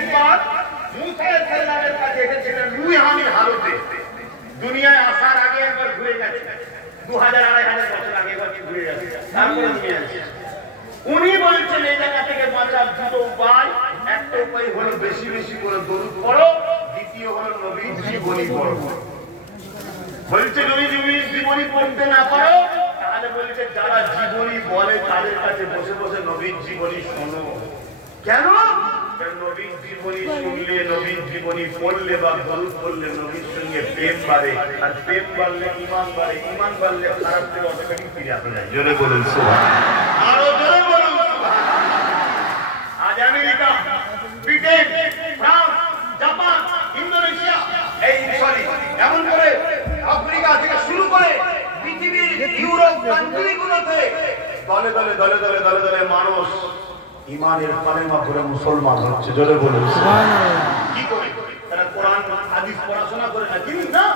একবার মুসা আলাইহিস সালামের কাছে এসেছিলেন রুহানির হালতে। দুনিয়ায় আসার আগে একবার ঘুরে গেছে, 2000-2500 বছর আগে একবার ঘুরে গেছে, তারপরে দুনিয়া এসেছে। উনি বলছেন এই জায়গা থেকে বাঁচার দুটো উপায়। একটা উপায় হলো বেশি বেশি করে দরুদ পড়ো, দ্বিতীয় হলো নবীর জীবনী পড়ো। বলছে যদি জীবনী পড়তে না পারো তাহলে বলছে যারা জীবনী বলে তাদের কাছে বসে বসে নবীর জীবনী শোনো। কেন? নবীর জীবনী শুনলে, নবীর জীবনী পড়লে বা দরুদ পড়লে নবীর সঙ্গে প্রেম বাড়ে, আর প্রেম বাড়লে ঈমান বাড়ে, ঈমান বাড়লে খারাপ থেকে অটোমেটিক ফিরে আসা যায়। জোরে বলুন সুবহানাল্লাহ, আরো জোরে বলুন সুবহানাল্লাহ। আজ America, Britain, France, Japan, Indonesia, এমন করে আফ্রিকা থেকে শুরু করে পৃথিবীর ইউরোপ কান্ট্রিগুলোতে দলে দলে দলে দলে দলে দলে মানুষ ঈমানের কালেমা পড়ে মুসলমান হচ্ছে। জোরে বলুন সুবহানাল্লাহ। কি করে? তারা কোরআন হাদিস পড়াশোনা করে না, কিন্তু না,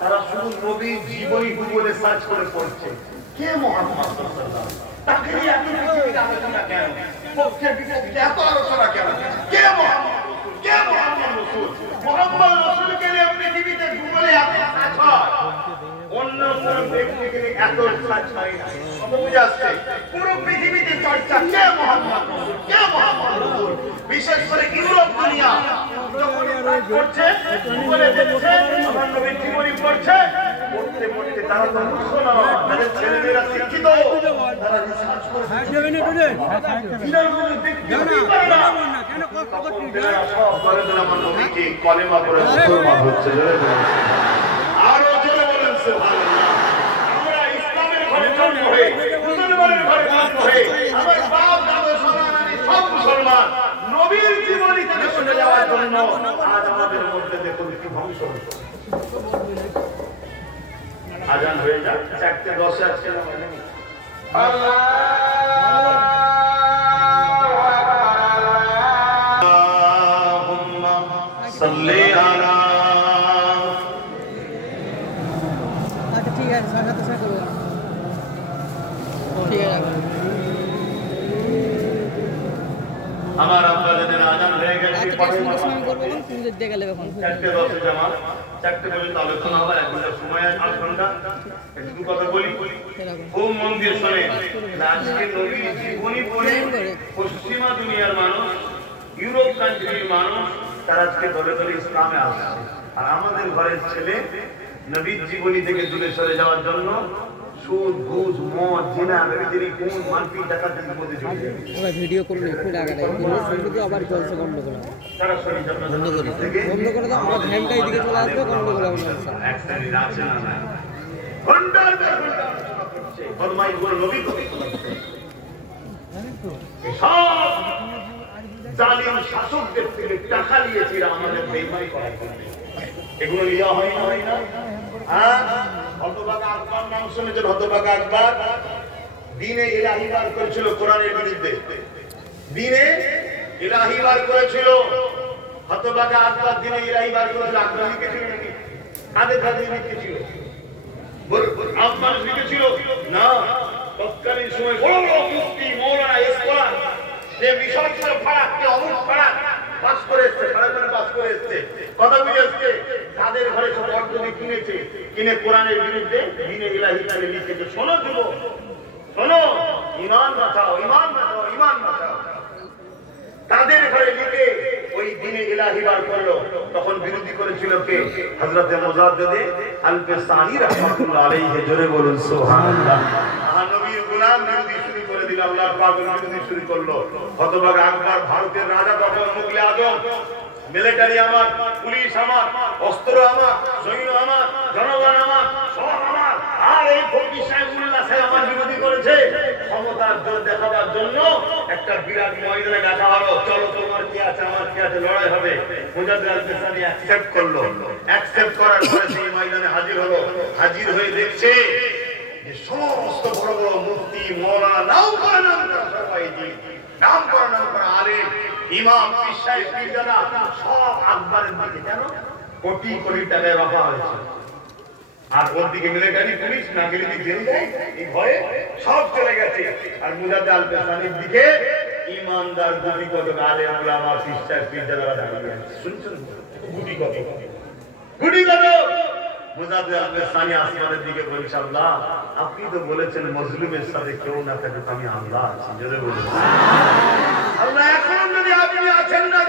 তারা শুধু নবীর জীবনী গুগলে সার্চ করে পড়ছে। কে মুহাম্মদ সাল্লাল্লাহু আলাইহি ওয়াসাল্লাম? তাকে নিয়ে এত পৃথিবীতে আলোচনা কেন? পক্ষে বিপক্ষে এত আলোচনা কেন? কে মুহাম্মদ রাসূল? কে মুহাম্মদ রাসূল? মুহাম্মদ রাসূলকে নিয়ে পৃথিবীতে গুগলে এত সার্চ হয়, অন্য কোন ব্যক্তিকে নিয়ে এত সার্চ হয় না। কত বুঝে আসছে? পুরো পৃথিবীতে চর্চা কে মুহাম্মদ রাসূল, কে মুহাম্মদ রাসূল। বিশেষ করে ইউরোপ দুনিয়া যখন সার্চ করছে, গুগলে দেখছে আমার নবীর জীবনী পড়ছে, পড়তে পড়তে তারা তো মুসলমান, তাদের ছেলেমেয়েরা শিক্ষিত, তারা রিসার্চ করে কলেমা পড়ে মুসলমান হচ্ছে। আরো জোরে বলেন সুবহানাল্লাহ। আমরা ইসলামের ঘরে জন্ম হয়ে, মুসলমানের ঘরে জন্ম হয়ে, আমার বাপ দাদা সমান আমি সব মুসলমান, নবীর জীবনী থেকে শুনে যাওয়ার জন্য আজ আমাদের মধ্যে দেখুন কি ধ্বংস হচ্ছে। আজান হয়ে যাক, 4:10 আজকে আল্লাহুম্মা সাল্লি আলা। আচ্ছা ঠিক আছে, সাথে সাথে করব। ঠিক আছে। আমার আপনাদের আজান হয়ে গেছে, সময় করব না, তুমি দেখে নেবে এখন। 4:10 জামাত, 4টে পর্যন্ত আলোচনা হবে, 1 ঘন্টা সময় আছে, 8 ঘন্টা। একটু কথা বলি, খুব মন দিয়ে শুনে। আজকে নবীর জীবনী পড়ে পশ্চিমা দুনিয়ার মানুষ, ইউরোপ কান্ট্রির মানুষ, তারা আজকে দলে দলে ইসলামে আসছে। আর আমাদের ঘরের ছেলে নবীর জীবনী থেকে দূরে সরে যাওয়ার জন্য সুদ, ঘুষ, মদ, জিনা, বেবিচারি, খুন, মারপিট, ডাকাতির মধ্যে জড়িয়ে গেছে। ওরা ভিডিও করুন একটু লাগালে, শুধু আবার চলছে গন্ডগোল। তারা শরীর বন্ধ করে দাও, আমার ধ্যানটা এইদিকে চলে আসবে, গন্ডগোল হবে না। এক সাইডে আছে না না, ঘন্টার পর ঘন্টা আলোচনা করছে, ফরমাই বলে নবী কবি করছে। সব জালিম শাসকদের থেকে টাকা নিয়েছিল আমাদের বেইমানি করার জন্য। এগুলো লিয়া হয় না, হয় না? হ্যাঁ, হতভাগা আকবর নাম শুনেছেন? হতভাগা আকবর দ্বীনে ইলাহি বার করেছিল কোরআনের বিরুদ্ধে, দ্বীনে ইলাহি বার করেছিল। হতভাগা আকবর দ্বীনে ইলাহি বার করেছিল। আকবর লিখেছিল নাকি? কাদের কাদের লিখেছিল? আকবর লিখেছিল না। তৎকালীন সময় বড় বড় মুফতি, মৌলানা, স্কলার, যে বিষয় ছিল ফারাককে অমুক ফারাক পাস করে এসছে, ফারাকের পাস করে এসছে, কথা বুঝে এসছে, তাদের ঘরে সব অর্থনী কিনেছে, কিনে কোরআনের বিরুদ্ধে দ্বীনে ইলাহি তালে লিখেছে। শোনো যুবক, শোনো, ঈমান বাঁচাও, ঈমান বাঁচাও, ঈমান বাঁচাও। তাদের ঘরে লিখে ওই দ্বীনে ইলাহি বার করলো। তখন বিরোধী করেছিল কে? হযরত মুজাদ্দিদে আল-ফিসানি রাহমাতুল্লাহ আলাইহি। জোরে বলুন সুবহানাল্লাহ। নবীর গোলাম বিরোধী শুরু করে দিল, আল্লাহর পাগল বিরোধী শুরু করলো। হতভাগা আকবর ভারতের রাজা, তখন মুগলে আজম, মিলিটারি আমার, পুলিশ আমার, অস্ত্র আমার, সৈন্য আমার, জনগণ আমার, সব আমার। আর এই ফকির সাহেবুল্লাহ সাহেব আমার বিরোধী করেছে। ক্ষমতার জোর দেখাবার জন্য একটা বিরাট ময়দানে দেখা হলো, চলো তোমার কি আছে আমার কি আছে, লড়াই হবে। মুজাদ্দিদ আল-ফিসানি অ্যাকসেপ্ট করলো। অ্যাকসেপ্ট করার পরে সেই ময়দানে হাজির হলো। হাজির হয়ে দেখছে যে সমস্ত বড় বড় মুফতি, মৌলানা, নাম করা সবাই নাম করা আলেম, ইমাম, পীর সাহেব, পীরজাদা সব আকবরের দিকে। কেন? কোটি কোটি টাকায় রাখা হয়েছে। আর ওর দিকে মিলিটারি, পুলিশ না গেলে জেল দেয়, এই ভয়ে সব চলে গেছে। আর মুজাদ্দিদ আল-ফিসানির দিকে ইমানদার গুটি কত গালে ওলামা সিস্টার পিতারা দাঁড়িয়ে আছে শুনছেন গুটি কত মুজাদ্দিদ আহমেদ সানি আসমানের দিকে বলছে আল্লাহ আপনি তো বলেছেন মজলুমের সাথে কেউ না থাকে তো আমি আল্লাহ আছি জোরে বলুন আল্লাহ এখন যদি আপনি আছেন না